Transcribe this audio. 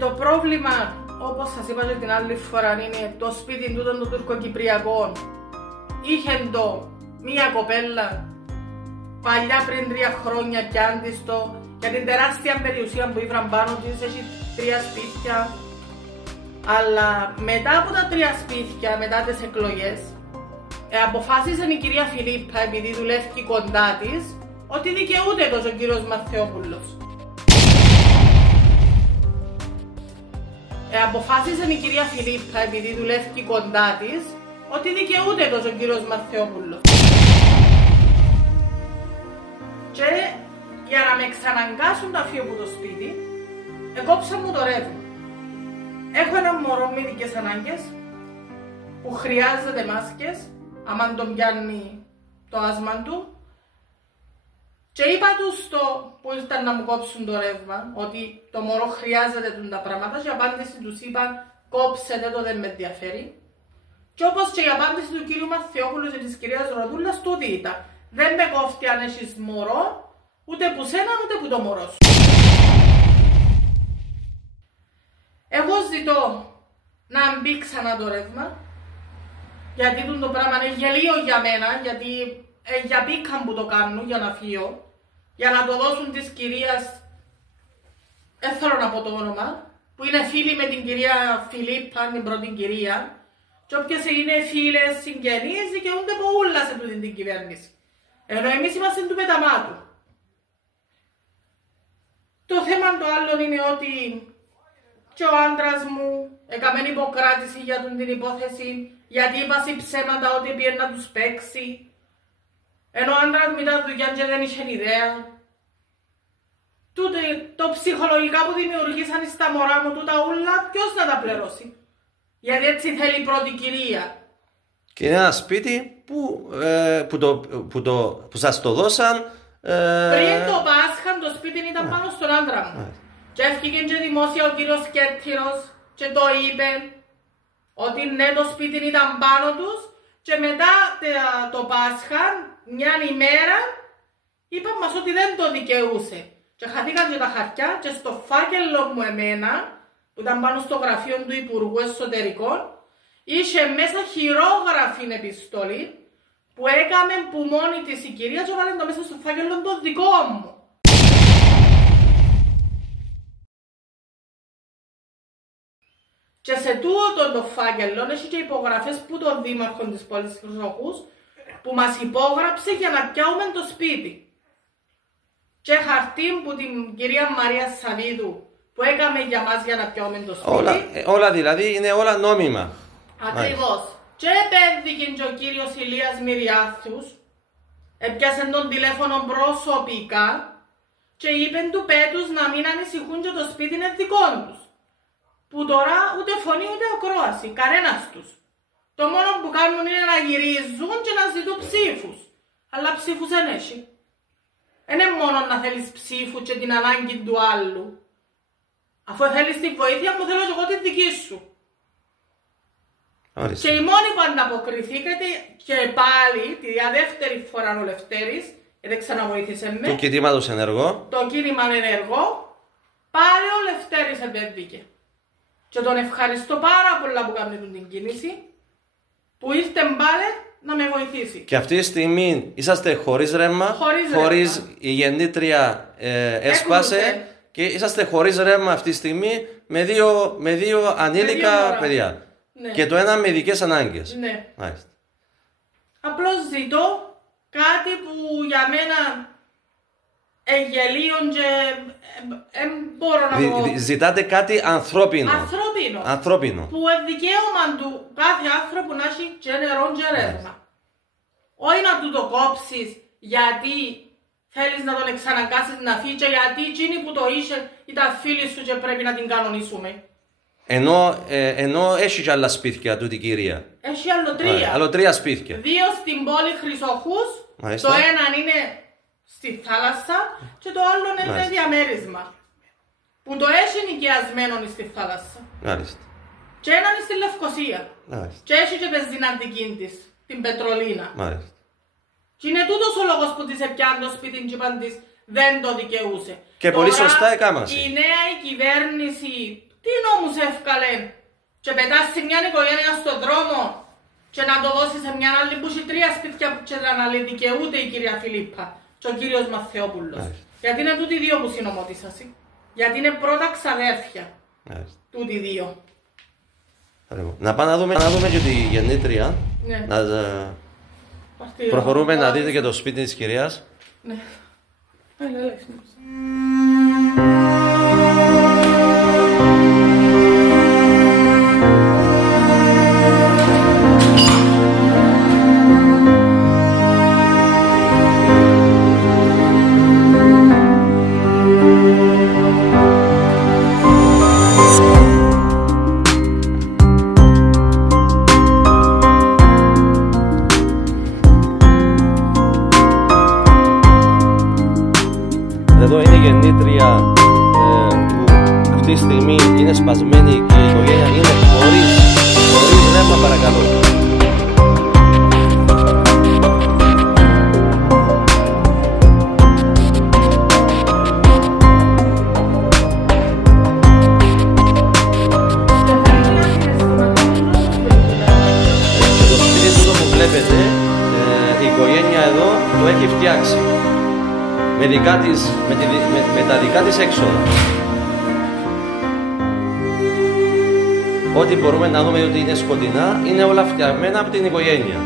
Το πρόβλημα, όπως σας είπα και την άλλη φορά, είναι το σπίτι τούτο των τουρκοκυπριακών. Είχε το μία κοπέλα παλιά πριν 3 χρόνια πιάντη το για την τεράστια περιουσία που ήβραν πάνω της, έχει 3 σπίτια. Αλλά μετά από τα 3 σπίτια, μετά τις εκλογές, αποφάσισε η κυρία Φιλίππα, επειδή δουλεύει κοντά της, ότι δικαιούται τόσο ο κύριος Μαθεόπουλος. Αποφάσισε η κυρία Φιλίππα, επειδή δουλεύει κοντά της, ότι δικαιούται τόσο ο κύριος Μαθεόπουλος. Και για να με ξαναγκάσουν να φύγω από το σπίτι, εκόψα μου το ρεύμα. Έχω ένα μωρό με ειδικές ανάγκες που χρειάζεται μάσκες, άμα τον πιάνει το άσμα του. Και είπα τους που ήρθαν να μου κόψουν το ρεύμα ότι το μωρό χρειάζεται τα πράγματα και η απάντηση τους είπαν κόψετε το, δεν με ενδιαφέρει. Και όπως και η απάντηση του κύριου Μαθεόπουλου και της κυρίας Ροδούλας τούτη ήταν. Δεν με κόφτει αν έχεις μωρό, ούτε που σένα ούτε που το μωρό σου. Εγώ ζητώ να μπει ξανά το ρεύμα, γιατί το πράγμα είναι γελίο για μένα, γιατί για πίκαν που το κάνουν για να φύγω, για να το δώσουν της κυρίας, δεν θέλω να πω το όνομα, που είναι φίλη με την κυρία Φιλίππα, την πρώτη κυρία, και όποιες είναι φίλες, συγγενείς, δικαιούνται από ούλα σε τούτη την κυβέρνηση. Ενώ εμείς είμαστε του πεταμάτου. Το θέμα το άλλο είναι ότι και ο άντρας μου έκαμε υποκράτηση για την υπόθεση, γιατί είπα ψέματα ότι πήγαινε να τους παίξει. Ενώ ο άντρας μετά δουλειά και δεν είχε ιδέα. Τούτε το ψυχολογικά που δημιουργήσαν στα μωρά μου τούτα ούλα, ποιος να τα πληρώσει. Γιατί έτσι θέλει η πρώτη κυρία. Και είναι ένα σπίτι που σας το δώσαν. Πριν το Πάσχα το σπίτι ήταν πάνω στον άντρα μου. Και έφυγε και δημόσια ο κύριος Κέρτυρος και το είπε ότι ναι, το σπίτι ήταν πάνω τους. Και μετά το Πάσχα, μια ημέρα, είπαν μας ότι δεν το δικαιούσε. Και χαθήκαν και τα χαρτιά και στο φάκελο μου εμένα, που ήταν πάνω στο γραφείο του Υπουργού Εσωτερικών, είχε μέσα χειρόγραφη επιστολή που έκαμε που μόνη της η κυρία και έβαλε το μέσα στο φάκελο το δικό μου. Και σε τούτο το φάκελο έχει και υπογραφές που τον δήμαρχο της πόλης Χρυσοχούς που μας υπόγραψε για να πιάουμε το σπίτι. Και χαρτί που την κυρία Μαρία Σαββίδου που έκαμε για μας για να πιάουμε το σπίτι. Όλα δηλαδή είναι όλα νόμιμα. Ακριβώς. Και επένδυκε και ο κύριος Ηλίας Μυριάθους, έπιασε τον τηλέφωνο προσωπικά και είπε του πέτους να μην ανησυχούν και το σπίτι είναι δικό τους. Που τώρα ούτε φωνή ούτε ακρόαση, κανένας τους. Το μόνο που κάνουν είναι να γυρίζουν και να ζητούν ψήφους. Αλλά ψήφους δεν έχει. Δεν είναι μόνο να θέλεις ψήφου και την ανάγκη του άλλου. Αφού θέλεις τη βοήθεια μου, θέλω και εγώ τη δική σου. Άριστα. Και η μόνη που ανταποκριθήκατε και πάλι τη δεύτερη φορά ο Λευτέρης, δεν ξαναβοήθησε με. Του κινήματος ενεργό. Το κίνημα ενεργό, πάλι ο Λευτέρης επένδυκε. Και τον ευχαριστώ πάρα πολλά που κάνει την κίνηση, που ήρθε πάλι να με βοηθήσει. Και αυτή τη στιγμή είσαστε χωρίς ρεύμα, χωρίς η γεννήτρια έσπασε και είσαστε χωρίς ρεύμα αυτή τη στιγμή με δύο ανήλικα παιδιά. Ναι. Και το ένα με ειδικές ανάγκες. Ναι. Μάλιστα. Απλώς ζητώ κάτι που για μένα εγγελίων και μπορώ να πω. Ζητάτε κάτι ανθρώπινο. Ανθρώπινο. Που δικαίωμα του κάθε άνθρωπο να έχει και νερό και ρεύμα. Όχι να του το κόψεις γιατί θέλεις να τον εξαναγκάσεις να φύγει και γιατί εκείνοι που το είσαι ήταν φίλοι σου και πρέπει να την κανονίσουμε. Ενώ έχει και άλλα σπίτια τούτη κυρία. Έχει άλλο 3. 3 σπίτια. 2 στην πόλη Χρυσοχούς. Μάλιστα. Το ένα είναι στη θάλασσα και το άλλο είναι διαμέρισμα. Που το έχει νοικιασμένο στη θάλασσα. Μάλιστα. Και έναν στη Λευκοσία. Μάλιστα. Και έχει και πεζιναντική της, την Πετρολίνα. Μάλιστα. Και είναι τούτος ο λόγος που της έπιαν το σπίτι και είπαν της δεν το δικαιούσε. Και τώρα, πολύ σωστά έκαμασε. Η νέα κυβέρνηση Τι νόμους εύκαλε και πετάσει μια οικογένεια στον δρόμο και να το δώσει σε μια άλλη που έχει 3 σπίτια και να δικαιούται η κυρία Φιλίππα και ο κύριος Μαθεόπουλος. Γιατί είναι τούτοι δύο που συνομώτησασαι. Γιατί είναι πρώτα ξαδέρφια. Τούτοι δύο. Να πάμε να δούμε και τη γεννήτρια. Ναι. Να προχωρούμε να δείτε και το σπίτι της κυρίας. Ναι. Εδώ είναι η γεννήτρια που αυτή τη στιγμή είναι σπασμένη και η οικογένεια είναι χωρίς ρεύμα, παρακαλώ. Και το σπίτι τούτο που βλέπετε, η οικογένεια εδώ το έχει φτιάξει. Με τα δικά της έξοδα. Ό,τι μπορούμε να δούμε ότι είναι σκοτεινά, είναι όλα φτιαγμένα από την οικογένεια.